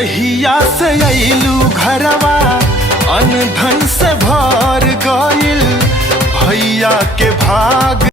जहिया से अइलू घरवा अनधन से भर गइल, भैया के भाग